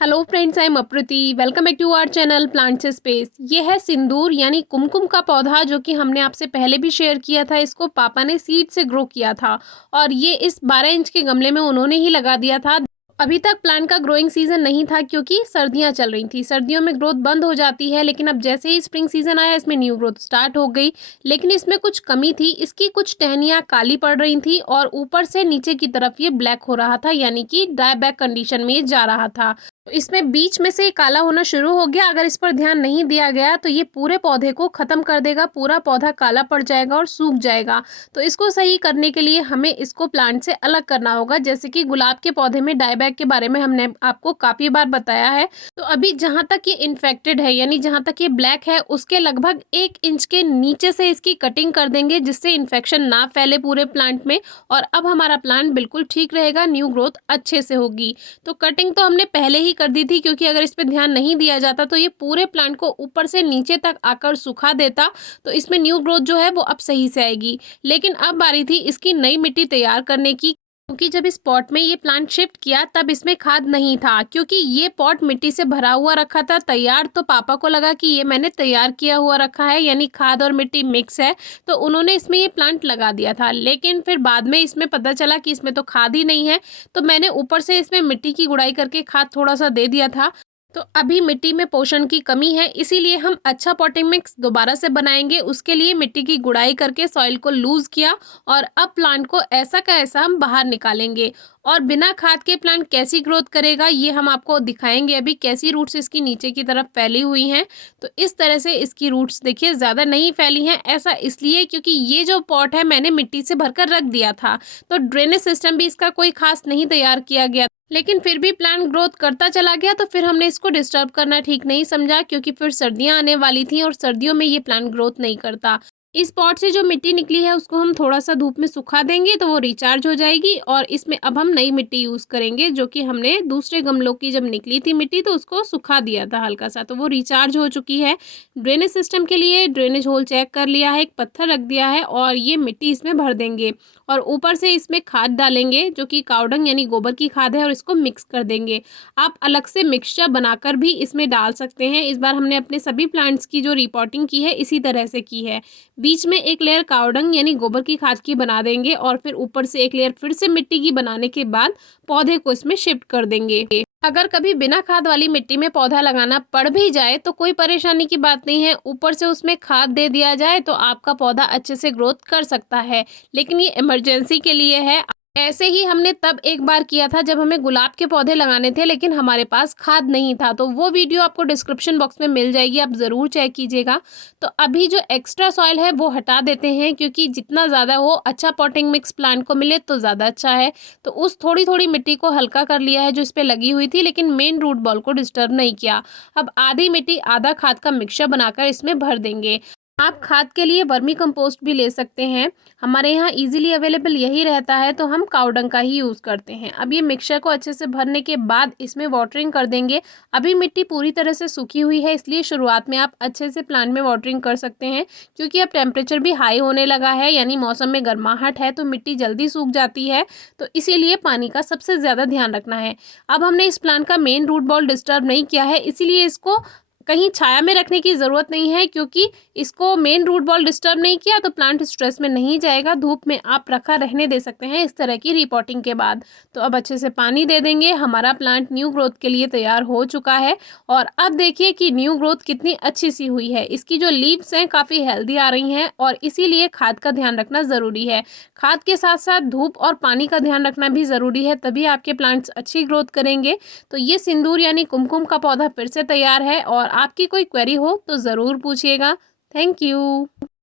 Hello friends, I am Aprati. Welcome back to our channel plants space. ये है सिंदूर यानी कुमकुम का पौधा जो कि हमने आपसे पहले भी शेयर किया था। इसको पापा ने सीड से ग्रो किया था और ये इस 12 इंच के गमले में उन्होंने ही लगा दिया था। अभी तक प्लांट का ग्रोइंग सीजन नहीं था क्योंकि सर्दियां चल रही थी। सर्दियों में ग्रोथ बंद हो जाती है, लेकिन अब जैसे ही स्प्रिंग सीजन आया इसमें न्यू ग्रोथ स्टार्ट हो गई। लेकिन इसमें कुछ कमी थी, इसकी कुछ टहनियाँ काली पड़ रही थी और ऊपर से नीचे की तरफ ये ब्लैक हो रहा था, यानी कि डाई बैक कंडीशन में ये जा रहा था। तो इसमें बीच में से ये काला होना शुरू हो गया। अगर इस पर ध्यान नहीं दिया गया तो ये पूरे पौधे को खत्म कर देगा, पूरा पौधा काला पड़ जाएगा और सूख जाएगा। तो इसको सही करने के लिए हमें इसको प्लांट से अलग करना होगा। जैसे कि गुलाब के पौधे में डाईबैक के बारे में हमने आपको काफ़ी बार बताया है। तो अभी जहाँ तक ये इन्फेक्टेड है, यानी जहाँ तक ये ब्लैक है, उसके लगभग 1 इंच के नीचे से इसकी कटिंग कर देंगे जिससे इन्फेक्शन ना फैले पूरे प्लांट में। और अब हमारा प्लांट बिल्कुल ठीक रहेगा, न्यू ग्रोथ अच्छे से होगी। तो कटिंग तो हमने पहले ही कर दी थी क्योंकि अगर इस पे ध्यान नहीं दिया जाता तो ये पूरे प्लांट को ऊपर से नीचे तक आकर सुखा देता। तो इसमें न्यू ग्रोथ जो है वो अब सही से आएगी। लेकिन अब बारी थी इसकी नई मिट्टी तैयार करने की, क्योंकि जब इस पॉट में ये प्लांट शिफ्ट किया तब इसमें खाद नहीं था। क्योंकि ये पॉट मिट्टी से भरा हुआ रखा था तैयार, तो पापा को लगा कि ये मैंने तैयार किया हुआ रखा है, यानी खाद और मिट्टी मिक्स है, तो उन्होंने इसमें ये प्लांट लगा दिया था। लेकिन फिर बाद में इसमें पता चला कि इसमें तो खाद ही नहीं है, तो मैंने ऊपर से इसमें मिट्टी की गुड़ाई करके खाद थोड़ा सा दे दिया था। तो अभी मिट्टी में पोषण की कमी है, इसीलिए हम अच्छा पॉटिंग मिक्स दोबारा से बनाएंगे। उसके लिए मिट्टी की गुड़ाई करके सॉइल को लूज किया और अब प्लांट को ऐसा का ऐसा हम बाहर निकालेंगे। और बिना खाद के प्लांट कैसी ग्रोथ करेगा ये हम आपको दिखाएंगे। अभी कैसी रूट्स इसकी नीचे की तरफ फैली हुई हैं। तो इस तरह से इसकी रूट्स देखिए ज़्यादा नहीं फैली हैं। ऐसा इसलिए क्योंकि ये जो पॉट है मैंने मिट्टी से भरकर रख दिया था, तो ड्रेनेज सिस्टम भी इसका कोई खास नहीं तैयार किया गया। लेकिन फिर भी प्लांट ग्रोथ करता चला गया, तो फिर हमने इसको डिस्टर्ब करना ठीक नहीं समझा, क्योंकि फिर सर्दियां आने वाली थी और सर्दियों में ये प्लांट ग्रोथ नहीं करता। इस पॉट से जो मिट्टी निकली है उसको हम थोड़ा सा धूप में सुखा देंगे तो वो रिचार्ज हो जाएगी। और इसमें अब हम नई मिट्टी यूज़ करेंगे, जो कि हमने दूसरे गमलों की जब निकली थी मिट्टी तो उसको सुखा दिया था हल्का सा, तो वो रिचार्ज हो चुकी है। ड्रेनेज सिस्टम के लिए ड्रेनेज होल चेक कर लिया है, एक पत्थर रख दिया है और ये मिट्टी इसमें भर देंगे। और ऊपर से इसमें खाद डालेंगे जो कि कावडंग यानी गोबर की खाद है, और इसको मिक्स कर देंगे। आप अलग से मिक्सचर बनाकर भी इसमें डाल सकते हैं। इस बार हमने अपने सभी प्लांट्स की जो रिपोर्टिंग की है इसी तरह से की है। बीच में एक लेयर कावडंग यानी गोबर की खाद की बना देंगे और फिर ऊपर से एक लेयर फिर से मिट्टी की बनाने के बाद पौधे को इसमें शिफ्ट कर देंगे। अगर कभी बिना खाद वाली मिट्टी में पौधा लगाना पड़ भी जाए तो कोई परेशानी की बात नहीं है, ऊपर से उसमें खाद दे दिया जाए तो आपका पौधा अच्छे से ग्रोथ कर सकता है। लेकिन ये इमरजेंसी के लिए है। ऐसे ही हमने तब एक बार किया था जब हमें गुलाब के पौधे लगाने थे, लेकिन हमारे पास खाद नहीं था। तो वो वीडियो आपको डिस्क्रिप्शन बॉक्स में मिल जाएगी, आप ज़रूर चेक कीजिएगा। तो अभी जो एक्स्ट्रा सॉइल है वो हटा देते हैं, क्योंकि जितना ज़्यादा हो अच्छा पॉटिंग मिक्स प्लांट को मिले तो ज़्यादा अच्छा है। तो उस थोड़ी थोड़ी मिट्टी को हल्का कर लिया है जो इस पर लगी हुई थी, लेकिन मेन रूट बॉल को डिस्टर्ब नहीं किया। अब आधी मिट्टी आधा खाद का मिक्सचर बनाकर इसमें भर देंगे। आप खाद के लिए वर्मी कंपोस्ट भी ले सकते हैं। हमारे यहाँ इजीली अवेलेबल यही रहता है, तो हम कावडंग का ही यूज़ करते हैं। अब ये मिक्सचर को अच्छे से भरने के बाद इसमें वाटरिंग कर देंगे। अभी मिट्टी पूरी तरह से सूखी हुई है, इसलिए शुरुआत में आप अच्छे से प्लांट में वाटरिंग कर सकते हैं। क्योंकि अब टेम्परेचर भी हाई होने लगा है, यानी मौसम में गर्माहट है तो मिट्टी जल्दी सूख जाती है। तो इसीलिए पानी का सबसे ज़्यादा ध्यान रखना है। अब हमने इस प्लांट का मेन रूट बॉल डिस्टर्ब नहीं किया है, इसीलिए इसको कहीं छाया में रखने की ज़रूरत नहीं है। क्योंकि इसको मेन रूट बॉल डिस्टर्ब नहीं किया तो प्लांट स्ट्रेस में नहीं जाएगा। धूप में आप रखा रहने दे सकते हैं इस तरह की रिपोर्टिंग के बाद। तो अब अच्छे से पानी दे देंगे। हमारा प्लांट न्यू ग्रोथ के लिए तैयार हो चुका है। और अब देखिए कि न्यू ग्रोथ कितनी अच्छी सी हुई है। इसकी जो लीव्स हैं काफ़ी हेल्दी आ रही हैं, और इसीलिए खाद का ध्यान रखना ज़रूरी है। खाद के साथ साथ धूप और पानी का ध्यान रखना भी ज़रूरी है, तभी आपके प्लांट्स अच्छी ग्रोथ करेंगे। तो ये सिंदूर यानी कुमकुम का पौधा फिर से तैयार है, और आपकी कोई क्वेरी हो तो ज़रूर पूछिएगा। Thank you.